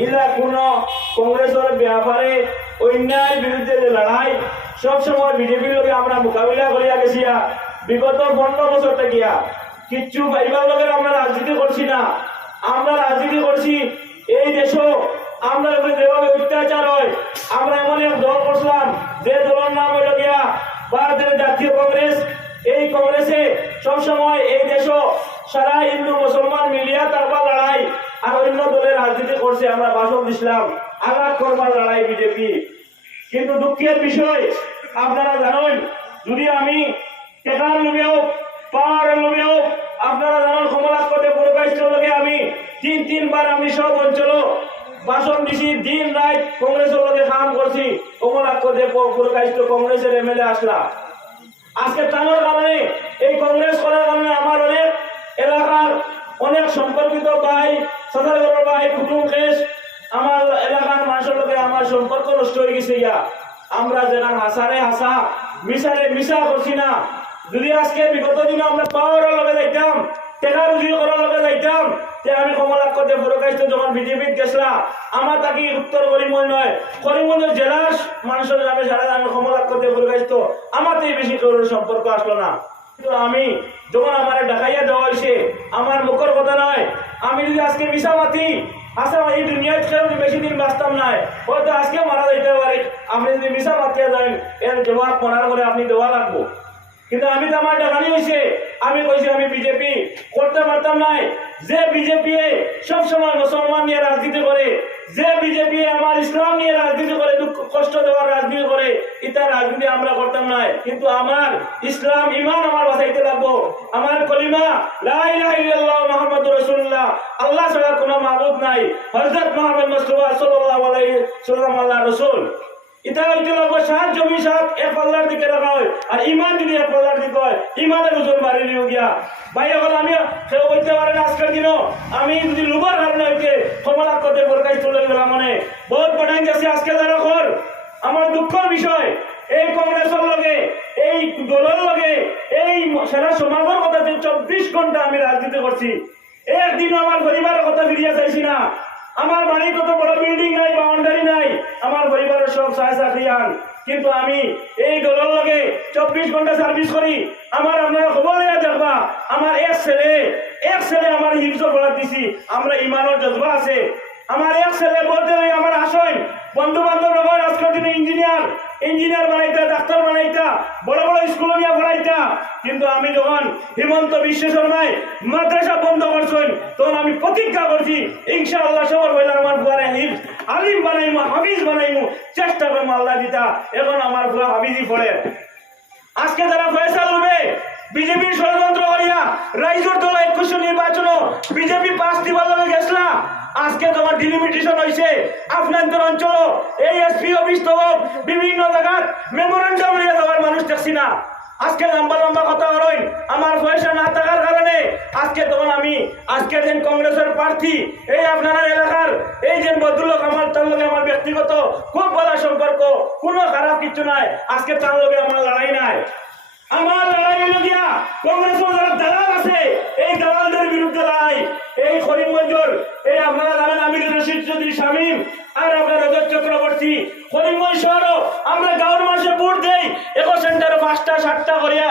ইলা কোন কংগ্রেসের ব্যাপারে অন্যায়ের বিরুদ্ধে যে লড়াই সবসময় বিজেপির লোকে আমরা মোকাবিলা করিয়া গেছিয়া, বিগত পনেরো বছর থেকিয়া। কিচ্ছু পাইবার লোকের আমরা রাজনীতি করছি না। আমরা রাজনীতি করছি, এই দেশও আমরা যেভাবে অত্যাচার হয়, আমরা এমন এক দল করছিলাম, যে দলের নাম হইল গিয়া ভারতের জাতীয় কংগ্রেস। এই কংগ্রেসে সবসময় এই দেশও সারা হিন্দু মুসলমান মিলিয়া তারপর লড়াই আর অন্য দলের রাজনীতি করছে আমরা ভাষণ দিছিলাম আঘাত করবার লড়াই বিজেপি। কিন্তু দুঃখের বিষয়, আপনারা জানেন, যদি আমি টেকার লোভেও পাওয়ার লোভেও আপনারা জানেন কমলাক্ষতে প্রকাশিত আমি তিন, তিনবার আমি সব অঞ্চল ভাষণ দিছি দিন রাত কংগ্রেসের লোকে কাম করছি, কমলাক্ষতে প্রকাশিত কংগ্রেসের এমএলএ আসলাম। আজকে টানোর কারণে, এই কংগ্রেস করার কারণে আমার অনেক অনেক সম্পর্কিত ভাই সাধারণ ভাই, কুটুম কেস আমার এলাকার মানুষের লোকে আমার সম্পর্ক নষ্ট হয়ে গেছে ইয়া। আমরা যেখানে হাসারে হাসা, মিশারে মিশা করছি না। যদি আজকে বিগত দিনে আমরা পাওয়ারের লগে যাইতাম, টেকা রুজি করার লগে যাইতাম যে আমি কমলাক্ষতে প্রকাশিত যখন বিজেপিত গেছিলাম আমার তাকে উত্তর করিমগঞ্জ নয়, করিমগঞ্জ জেলার মানুষের নামে সারা আমি কমলাক্ষতে প্রকাশিত আমার তো এই বেশি কারোর সম্পর্ক আসলো না। আমি যখন আমার ডাকাইয়া দেওয়া হয়েছে, আমার কথা নয়। আমি যদি আজকে মিশা মাতি আসলে এই দুনিয়ায় বেশি দিন বাঁচতাম নাই হয়তো আজকে মারা যাইতে পারে। আপনি যদি মিশা মাতিয়া এর জবাব আপনি দেওয়া কিন্তু আমি তো আমার হয়েছে আমি কইছি, আমি বিজেপি করতে পারতাম নাই। যে বিজেপি সব সময় মুসলমান নিয়ে রাজনীতি করে, যে বিজেপি আমার ইসলাম নিয়ে রাজনীতি করে, দুঃখ, কষ্ট দেওয়ার রাজনীতি করে, ইতার রাজনীতি আমরা করতাম নাই কিন্তু আমার ইসলাম ইমান আমার বাঁচাইতে লাগবো। আমার কলিমা ইল্লাল্লাহ মুহাম্মাদুর আল্লাহ ছাড়া কোনো মাবুদ নাই। হযরত মুহাম্মদ মুস্তাফা আলাইহি সাল্লাম আল্লাহ রাসূল। এক আর ইমান এক ওজন গিয়া। আমি আমি যদি গেলাম মনে। বহুত আজকে যারা আমার দুঃখের বিষয়। এই কংগ্রেসের লগে, এই দলের লগে, এই সারা সমাজের কথা যে চব্বিশ ঘণ্টা আমি রাজনীতি করছি একদিন আমার পরিবারের কথা ফিরিয়ে চাইছি না। আমার বাড়ি কত বড় বিল্ডিং নাই বাউন্ডারি নাই আমার পরিবারের সব সাহায্য চাকরিয়ান কিন্তু আমি এই দলের লগে চব্বিশ ঘণ্টা সার্ভিস করি আমার আপনারা খবর লইয়া দেখবা আমার এক ছেলে এক ছেলে আমার হিংস করার দিছি, আমরা ইমানের জজবা আছে। আমার এক ছেলে বলতে আমার আসন বন্ধু বান্ধব রকম আজকের দিনে ইঞ্জিনিয়ার বানাইতা, ডাক্তার বানাইতা, বড় বড় স্কুল নিয়ে পড়াইতা কিন্তু আমি যখন হিমন্ত বিশ্ব শর্মায় মাদ্রাসা বন্ধ করছেন, তখন আমি প্রতিজ্ঞা করছি, ইনশাআল্লাহ সবার বললাম আমার বুয়ারে হিফ আলিম বানাইমু, হাফিজ বানাইমু, চেষ্টা করব আল্লাহ দিতা। এখন আমার বুয়া হাফিজই পড়ে। আজকে তারা ফয়সাল নেবে বিজেপির ষড়যন্ত্র করিয়া রাইজোর দল একুশ নির্বাচন বিজেপি পাঁচ দিবার লগে গেছলা। আজকে তোমার ডিলিমিটেশন হয়েছে আপনাদের অঞ্চল এই এসপি অফিস তো বিভিন্ন জায়গার মেমোরেন্ডাম হইয়া দেওয়ার মানুষ দেখছি না। আজকে লম্বা লম্বা কথা হরই আমার পয়সা না থাকার কারণে আজকে তখন আমি, আজকে যেন কংগ্রেসের প্রার্থী এই আপনার এলাকার, এই যে বদুল্লোক আমার, তার লগে আমার ব্যক্তিগত খুব ভালো সম্পর্ক, কোনো খারাপ কিছু নাই। আজকে তার লগে আমার লড়াই নাই। আমার লড়াই হইল গিয়া কংগ্রেসের যারা দালাল আছে, এই দালালদের বিরুদ্ধে লড়াই। এই করিমগঞ্জর এই আপনারা জানেন আমির রশিদ চৌধুরী শামীম আর আপনার রজত চক্রবর্তী। করিমগঞ্জ শহরও আমরা গাঁওর মাসে ভোট দেই, একো সেন্টারে পাঁচটা, সাতটা করিয়া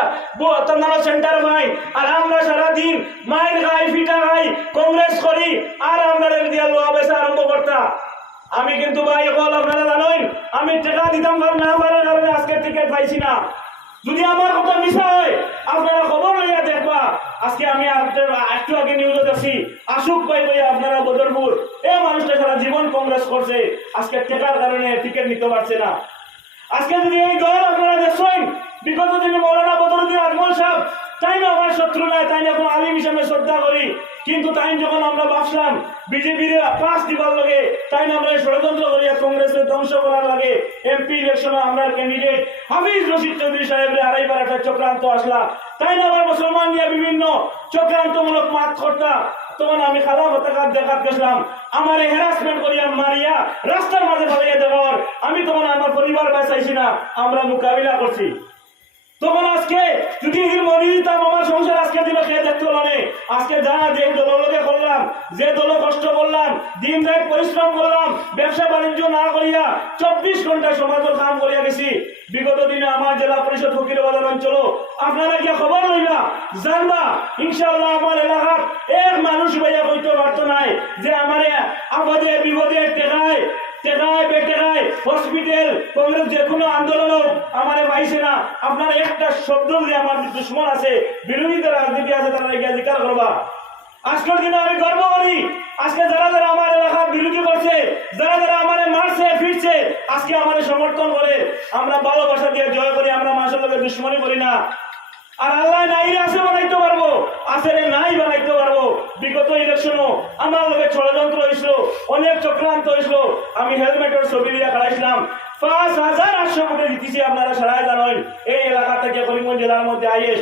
তন্দানো সেন্টার পাই আর আমরা সারাদিন মাইর খাই ফিটা খাই কংগ্রেস করি আর আমরা দিয়া লোয়া বেচা আরম্ভ করতা। আমি কিন্তু ভাই বল আপনারা জানেন আমি টাকা দিতাম না পারার কারণে আজকে টিকিট পাইছি না। যদি আমার কথা মিশায় আপনারা খবর লইয়া দেখবা আজকে আমি একটু আগে নিউজে আছি। আসুক পাই বই আপনারা বদরপুর। এই মানুষটা সারা জীবন কংগ্রেস করছে। আজকে টেকার কারণে টিকিট নিতে পারছে না। আজকে যদি এই দল আপনারা দেখছেন, বিগত দিনে মৌলানা বদরুদ্দিন আজমল সাহেব তাই না আমার শত্রু নাই, তাই না কোনো আলিম হিসাবে শ্রদ্ধা করি? কিন্তু তাই যখন আমরা ভাবছিলাম, বিজেপির পাঁচ দিবার লাগে, তাই না আমরা ষড়যন্ত্র করিয়া কংগ্রেসের ধ্বংস করার লাগে এমপি ইলেকশনে আমরা ক্যান্ডিডেট হাফিজ রশিদ চৌধুরী সাহেবের আড়াইবার একটা চক্রান্ত আসলা। তাই না আবার মুসলমান নিয়ে বিভিন্ন চক্রান্তমূলক মাত করতা তখন আমি খালা হতাকাত দেখাত গেছিলাম, আমার হ্যারাসমেন্ট করিয়া মারিয়া রাস্তার মাঝে ফেলাইয়া দেওয়ার, আমি তখন আমার পরিবার বাঁচাইছি না, আমরা মোকাবিলা করছি। তখন আজকে যদি মরি দিতাম আমার সংসার আজকে দিন খেয়ে দেখতে না। আজকে যা যে দলকে করলাম, যে দল কষ্ট করলাম, দিন রাত পরিশ্রম করলাম, ব্যবসা বাণিজ্য না করিয়া চব্বিশ ঘণ্টা সমাজের কাম করিয়া গেছি। বিগত দিনে আমার জেলা পরিষদ ফকির বাজার অঞ্চল, আপনারা কি খবর লইবা জানবা? ইনশাআল্লাহ আমার এলাকার এক মানুষ ভাইয়া কইতে পারতো নাই, যে আমার আমাদের বিপদের টেকায় টেকায় বেটেকায় হসপিটাল, কংগ্রেস যে কোনো পাইছে না। আপনার একটা শব্দ আমার দুশ্মন আছে বিরোধীদের রাজনীতি আছে তারা গিয়ে জিজ্ঞাসা করবা। আজকের দিনে আমি গর্ব করি, আজকে যারা যারা আমার এলাকার বিরোধী করছে, যারা যারা আমার মারছে, ফিরছে, আজকে আমার সমর্থন করে। আমরা ভালোবাসা দিয়ে জয় করি, আমরা মানুষের লোকের দুশ্মনী করি না। আর আল্লাহ নাই আছে বানাইতে পারব আসলে নাই বানাইতে পারব। বিগত ইলেকশনও আমার লোকের ষড়যন্ত্র হয়েছিল, অনেক চক্রান্ত হয়েছিল। আমি হেলমেটের ছবি দিয়ে খাড়াইছিলাম। পাঁচ হাজার আটশো কোটি দিতেছি আপনারা সারাই জানেন। এই এলাকা থেকে করিমগঞ্জ জেলার মধ্যে আইএস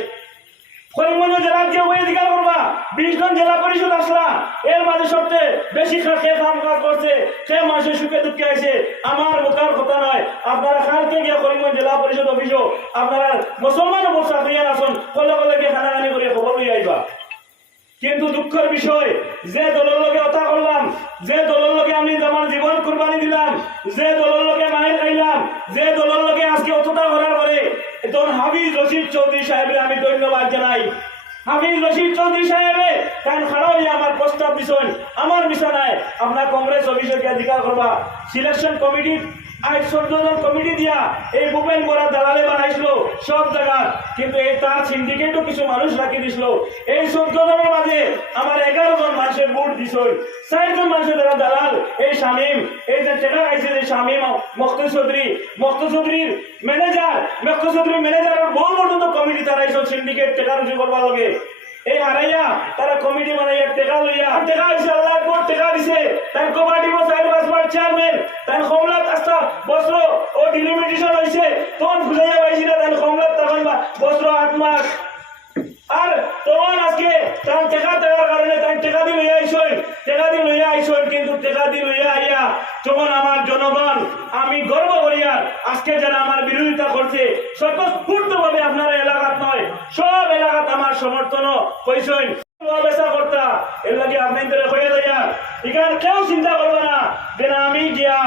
করিমগঞ্জ জেলার যে অধিকার করবা বিশজন জেলা পরিষদ আসলা এর মাঝে সবচেয়ে বেশি খেয়ে কাম কাজ করছে, সে মাসে সুখে দুঃখে আছে। আমার মুখার কথা নয়, আপনারা খালকে গিয়ে করিমগঞ্জ জেলা পরিষদ অফিসও আপনারা মুসলমান মোর্চা আসুন কলে কলে গিয়ে খানাখানি করে খবর নিয়ে আইবা। কিন্তু দুঃখের বিষয়, যে দলের লগে কথা করলাম যে দলের লগে আমি আমার জীবন কুরবানি দিলাম, যে দলের লগে মায়ের খাইলাম, যে দলের লগে আজকে অতটা করার পরে তখন হাফিজ রশিদ চৌধুরী সাহেবের আমি ধন্যবাদ জানাই। হাফিজ রশিদ চৌধুরী সাহেবে কারণ খারাপ আমার প্রস্তাব দিছেন? আমার বিছানায় আপনার কংগ্রেস গিয়ে অধিকার করবা। সিলেকশন কমিটি আজ চোদ্দ কমিটি দিয়া এই ভূপেন বরা দালালে বানাইছিল সব জায়গা কিন্তু এই তার সিন্ডিকেটও কিছু মানুষ রাখি দিছিল। এই চোদ্দ জনের মাঝে আমার এগারো জন মানুষের ভোট দিছিল। চারজন মানুষের যারা দালাল, এই শামিম, এই যে টেকা খাইছে যে শামিম মক্ত চৌধুরী মক্ত চৌধুরীর ম্যানেজার মক্ত চৌধুরীর ম্যানেজারের বহু পর্যন্ত কমিটি তারা এইসব সিন্ডিকেট টেকা রুজু করবার লগে। এই হারাইয়া, তারা কমিটি বানাইয়া টেকা লইয়া, টেকা দিছে, আল্লাহ কোট টেকা দিছে। তার কমিটি বসাই বাসবার চেয়ারম্যান তার কমলাত আস্তা বস্ত্র ও ডিলিমিটেশন হইছে। তখন খুঁজাইয়া পাইছি না, তার কমলা তখন বস্ত্র আট মাস। আর তোমার আজকে তার টেকা দেওয়ার কারণে তার টেকা দিয়ে লইয়া আইসন টেকা দিয়ে লইয়া আইসন কিন্তু টেকা দিয়ে লইয়া আইয়া তখন আমার জনগণ, আমি গর্ব করিয়া আজকে যারা আমার বিরোধিতা করছে স্বতঃস্ফূর্ত ভাবে আপনার এলাকাত নয়, সব এলাকাত আমার সমর্থন করতা, এর লাগে এখানে কেউ চিন্তা করবে না যে আমি গিয়া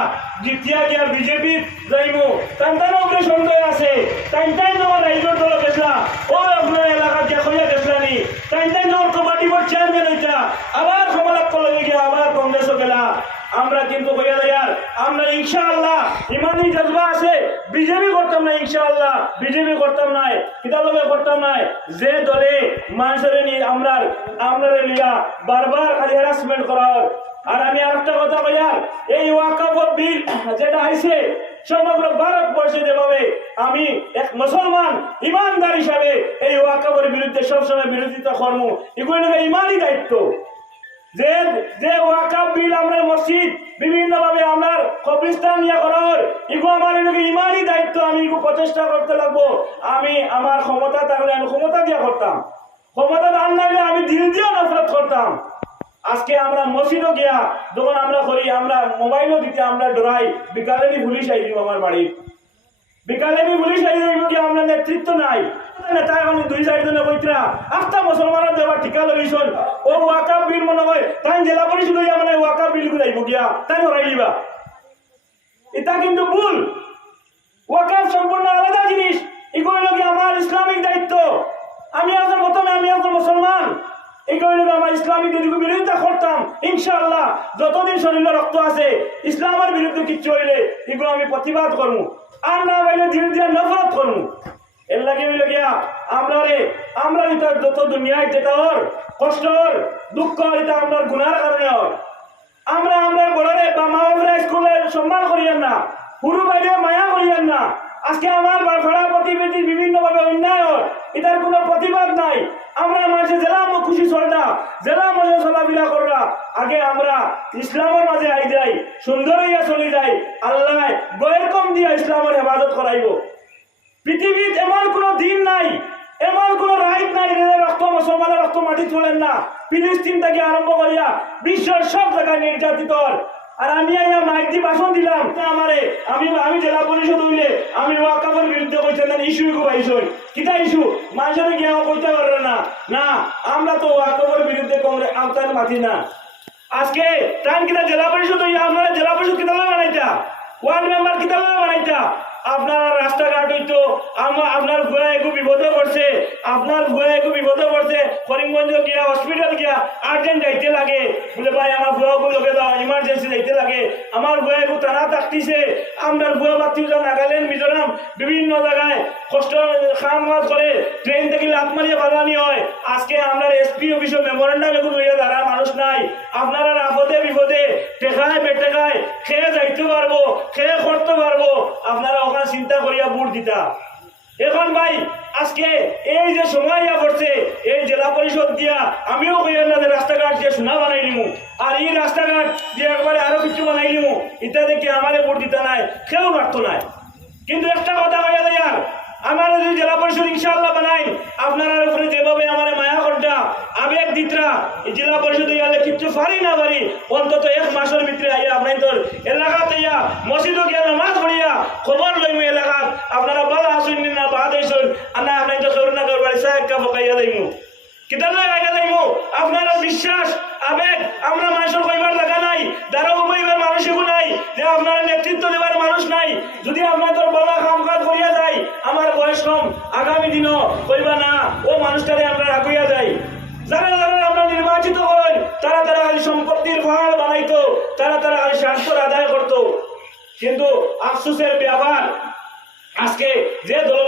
জিতিয়া গিয়া বিজেপি যাইব। তান্তান উপরে সন্দেহ আছে। তাই তাই যখন রাইজর দল গেছিলা ও আপনার এলাকা যে হইয়া গেছলানি তাই তাই যখন কমিটি বোর্ড চেয়ারম্যান হইতা আবার কমলাপ কলেজে গিয়া আবার কংগ্রেসও গেলা আমরা কিন্তু হইয়া যাইয়ার আমরা ইনশাআল্লাহ ইমানি জজবা আছে, বিজেপি করতাম না ইনশাআল্লাহ, বিজেপি করতাম নাই কিতাব করতাম নাই যে দলে মানুষের আমরা আমরা লিয়া বারবার খালি হ্যারাসমেন্ট করার আর আমি আরেকটা কথা কইয়ার এই ওয়াকাফ বিল যেটা আইছে সমগ্র ভারতবর্ষে যেভাবে আমি এক মুসলমান ইমানদার হিসাবে এই ওয়াকাফের বিরুদ্ধে সবসময় বিরোধিতা কর্ম, এগুলো ইমানই দায়িত্ব। যে যে ওয়াকাফ বিল আমরা মসজিদ বিভিন্ন ভাবে আমরা কবরিস্তান ইয়া করার এগুলো আমার এগুলো ইমানই দায়িত্ব, আমি এগুলো প্রচেষ্টা করতে লাগবো। আমি আমার ক্ষমতা থাকলে আমি ক্ষমতা দিয়া করতাম। ক্ষমতা দান নাইলে আমি দিল দিয়েও নফরত করতাম। আজকে আমরা মসজিদও গিয়া যখন আমরা করি, আমরা মোবাইলও দিতে, আমরা ডরাই বিকালে পুলিশ আই দিব আমার বাড়ি বিকালে পুলিশ কি আমরা নেতৃত্ব নাই। নেতা এখন দুই চারজনে কইতরা আস্তা মুসলমানের দেবার ঠিকা লইছন। ও ওয়াকাফ বিল মনে হয়, তাই জেলা পরিষদ হইয়া মানে ওয়াকাফ বিল গুলাইব গিয়া, তাই হরাই দিবা এটা কিন্তু ভুল। ওয়াকাফ সম্পূর্ণ আলাদা জিনিস। এগুলো কি আমার ইসলামিক দায়িত্ব। আমি এখন প্রথমে আমি এখন মুসলমান। এগুলো লোক আমার ইসলামিক দিদিকে বিরোধিতা করতাম, ইনশাআল্লাহ। যতদিন শরীরে রক্ত আছে, ইসলামের বিরুদ্ধে কিচ্ছু হইলে, এগুলো আমি প্রতিবাদ করব আর না বাইলে ধীরে ধীরে নফরত করব। এর লাগে হইল গিয়া, আমরা রে, আমরা এটা যত দুনিয়ায় যেটা ওর কষ্ট ওর দুঃখ এটা আমরা গুনার কারণে ওর আমরা আমরা বড়রে বা মা বাবারা স্কুলে সম্মান করিয়েন না। বাইরে মায়া করিয়েন না। আজকে আমার ভাড়া প্রতিবেদী বিভিন্ন ভাবে অন্যায় হয়, এটার কোনো প্রতিবাদ নাই। আমরা মাঝে জেলা খুশি চলটা জেলা মাঝে চলাফেরা কররা আগে আমরা ইসলামের মাঝে আই যাই, সুন্দর হইয়া চলে যাই, আল্লাহ গয়ের কম দিয়া ইসলামের হেফাজত করাইব। পৃথিবীত এমন কোনো দিন নাই, এমন কোনো রাইট নাই রক্ত মুসলমানের রক্ত মাটি তোলেন না। ফিলিস্তিন থেকে আরম্ভ করিয়া বিশ্বের সব জায়গায় নির্যাতিত আর আমি আইয়া মাইক ভাষণ দিলাম। আমারে, আমি আমি জেলা পরিষদ হইলে আমি ওয়াকাফের বিরুদ্ধে কইছেন না ইস্যু খুব আইসই। কিতা ইস্যু মানুষের গিয়া কইতে পারে না। না, আমরা তো ওয়াকাফের বিরুদ্ধে কংগ্রেস আমতান মাতি না। আজকে টাইম কিনা জেলা পরিষদ হইয়া আপনারা জেলা পরিষদ কিতা বানাইতা? ওয়ার্ড মেম্বার কিতা বানাইতা? আপনার রাস্তাঘাট হইতো আপনার ভুয়া একটু বিপদে পড়ছে, আপনার ভুয়া একটু বিপদে পড়ছে করিমগঞ্জ গিয়া হসপিটাল গিয়া আর্জেন্ট যাইতে লাগে। বলে, ভাই, আমার ভুয়া গুলো লোকে দাও ইমার্জেন্সি যাইতে লাগে। আমার ভুয়া একটু টানা থাকতিছে আপনার ভুয়া বাতি নাগাল্যান্ড, মিজোরাম, বিভিন্ন জায়গায় কষ্ট, খাম করে ট্রেন থেকে লাত মারিয়ে বাগানি হয়। আজকে আমরা এসপি অফিসে মেমোরেন্ডাম এগুলো লইয়া দাঁড়া মানুষ নাই। আপনারা আপদে বিপদে টেকায় বেটেকায় খেয়ে যাইতে পারব, খেয়ে করতে পারব। আপনারা ওখানে চিন্তা করিয়া বুট দিতা। এখন ভাই, আজকে এই যে সময় পড়ছে, এই জেলা পরিষদ দিয়া আমিও কইলাম না যে রাস্তাঘাট যে সোনা বানাই নিমু, আর এই রাস্তাঘাট যে একবারে আরও কিছু বানাই নিমু, ইত্যাদি কি আমারে ভোট দিতা নাই কেউ পারতো নাই। কিন্তু একটা কথা কইয়া দেয় আর আমার যদি জেলা পরিষদ ইনশাল্লাহ বানাই আপনারা উপরে যেভাবে আমার মায়া ঘণ্টা আবেগ দিতরা জেলা পরিষদ গেলে কিচ্ছু পারি না পারি। অন্তত এক মাসের ভিতরে আইয়া আপনার তোর এলাকাতে ইয়া মসজিদ গিয়া নামাজ পড়িয়া খবর লইমু এলাকাত আপনারা বালা আসুন না, বাদ হইছুন। আর না, আপনার তো করুণা করবার সাহেব কাপ বকাইয়া দেইমু কিতা লাগাইয়া দেইমু আপনারা বিশ্বাস, আবেগ, আমরা মানুষের কইবার লাগা নাই দ্বারা উবাইবার মানুষ নাই, যে আপনারা নেতৃত্ব দেবার মানুষ নাই। যদি আপনাদের বলা কাম কাজ করিয়া যায়, আমার বয়স কম, আগামী দিনও কইবা না, ও মানুষটারে আমরা রাখইয়া যাই। যারা যারা আমরা নির্বাচিত হন তারা তারা খালি সম্পত্তির পাহাড় বানাইতো, তারা তারা খালি স্বার্থর আদায় করতো। কিন্তু আফসোসের ব্যাপার, আজকে যে দলগুলোকে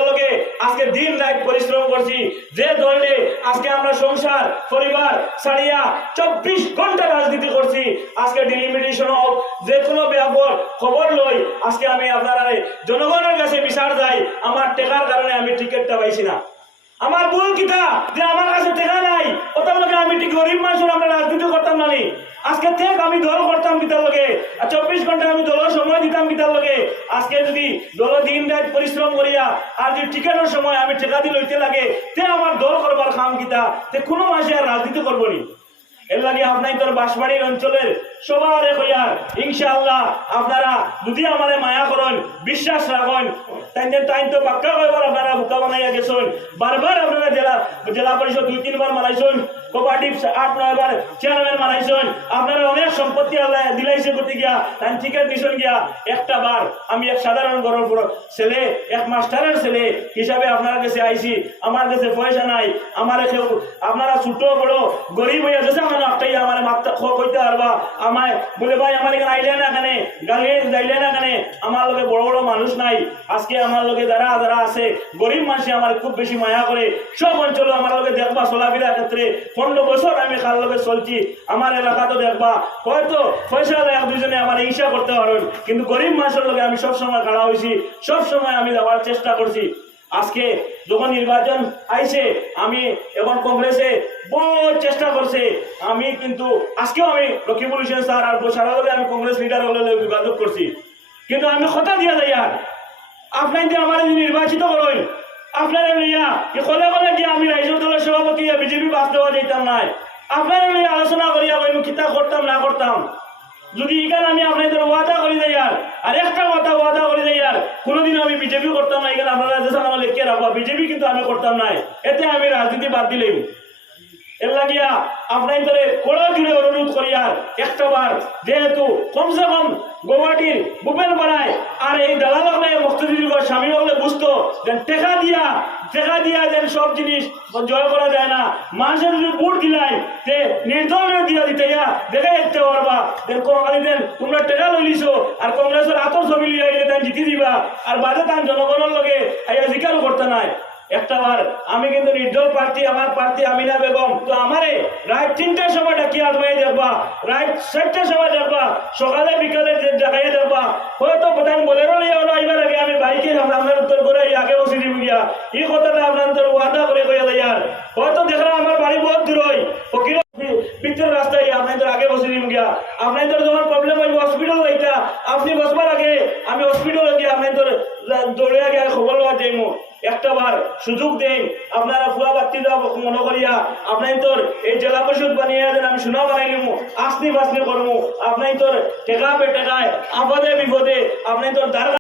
আজকে দিন রাত পরিশ্রম করছি। যে দলে আজকে আমরা সংসার, পরিবার ছাড়িয়া চব্বিশ ঘণ্টা রাজনীতি করছি, আজকে ডিলিমিটেশন হোক যে কোনো ব্যাপক খবর লই আজকে আমি আপনারা জনগণের কাছে বিচার যাই আমার টেকার কারণে আমি টিকিটটা পাইছি না। আমার ভুল কিতা? যে আমার কাছে টেকা নাই, ওটার লোকে আমি গরিব মানুষের আমরা রাজনীতি করতাম না আজকে থেকে আমি দল করতাম কিতার লোকে চব্বিশ ঘণ্টা আমি দলের সময় দিতাম আজকে যদি দল দিন রাত পরিশ্রম করিয়া আর যদি টিকেটের সময় আমি টেকা দিয়ে লইতে লাগে, তে আমার দল করবার খাম কিতা তে? কোনো মাসে আর রাজনীতি করব নি। এর লাগে আপনাই তোর বাঁশবাড়ির অঞ্চলের সবার হইয়ার ইনশাআল্লাহ আপনারা যদি আমারে মায়া করেন, বিশ্বাস রাখেন, তাই তাই তো পাক্কা কয়বার আপনারা বোকা বানাইয়া গেছেন। বারবার আপনারা জেলা জেলা পরিষদ দুই তিনবার মানাইছেন। কোপারেটিভ আট আপনারা ছোট বড় গরিব হইয়া গেছে একটাই আমার কইতে পারবা। আমায় বলে, ভাই, আমার এখানে আইলে না যাইলে না এখানে আমার বড় বড় মানুষ নাই। আজকে আমার লোকে যারা যারা আছে, গরিব মানুষ আমার খুব বেশি মায়া করে। সব অঞ্চলে আমার লোকে দেখবা চলাফেরার ক্ষেত্রে। পনেরো বছর আমি কার লোকে চলছি? আমার এলাকা তো দেখবা। হয়তো পয়সা এক দুজনে, আমার হিংসা করতে পারেন। কিন্তু গরিব মানুষের লোকে আমি সবসময় খাড়া হয়েছি সবসময় আমি যাওয়ার চেষ্টা করছি। আজকে যখন নির্বাচন আইছে, আমি এখন কংগ্রেসে বহু চেষ্টা করছে। আমি কিন্তু, আজকেও আমি রকিবুল হোসেন স্যার আর সারা হলে আমি কংগ্রেস লিডার হলে যোগাযোগ করছি। কিন্তু আমি কথা দিয়া যাই আর। আপনার আমার নির্বাচিত করেন আপনারা লইয়া কলে কলে গিয়ে আমি রাইজর দলের সভাপতি বিজেপি বাস দেওয়া যাইতাম নাই। আপনারা লইয়া আলোচনা করিয়া কইম, কিতা করতাম, না করতাম। যদি এখানে আমি আপনাদের ওয়াদা করি দেয় আর আর একটা কথা ওয়াদা করি দেয় আর কোনোদিন আমি বিজেপি করতাম না এখানে আপনারা দেশে আমার লিখে রাখব বিজেপি কিন্তু আমি করতাম নাই। এতে আমি রাজনীতি বাদ দিলেই এর লাগিয়া অনুরোধ যেহেতু কমসে কম আর এই স্বামী হলে বুঝতো যেন সব জিনিস জয় করা যায় না। যদি বুট দিলাই দিয়া দেখতে পারবা তোমরা টেকা আর কংগ্রেসের আতর দিবা। আর তান জনগণের লগে জিকারও করতে নাই। একটা বার, আমি কিন্তু নির্দল প্রার্থী, আমার প্রার্থী আমিনা বেগম। তো আমারে তিনটার সময় ডাকি আজমাই দেখবা চারটার সময় দেখবা, সকালে বিকালে যে- দেখাইয়া দেখবা। হয়তো প্রধান বলেরও নিয়ে হলো এবার আগে আমি বাইকে আপনার উত্তর করে আগে বসে দিব গিয়া। এই কথাটা আপনার ওয়াদা করে দেয় হয়তো আমার বাড়ি বহুত দূর হয় ফকির ভিতর রাস্তায় আপনাদের আগে বসে দিম গিয়া আপনাদের যখন প্রবলেম হইব হসপিটাল যাইতা আপনি বসবার আগে আমি হসপিটাল গিয়ে আপনাদের দৌড়ে গিয়ে খবর লওয়া যাইমু একটা বার সুযোগ দেন। আপনারা ফুয়া বাতি মনে করিয়া, আপনাই তোর এই জেলা পরিষদ বানিয়ে দেন, আমি শোনা বানাইলিমু আসনি বাসনি করব আপনাই তোর টেকা পে টেকায়, আপদে বিপদে আপনি তোর দ্বার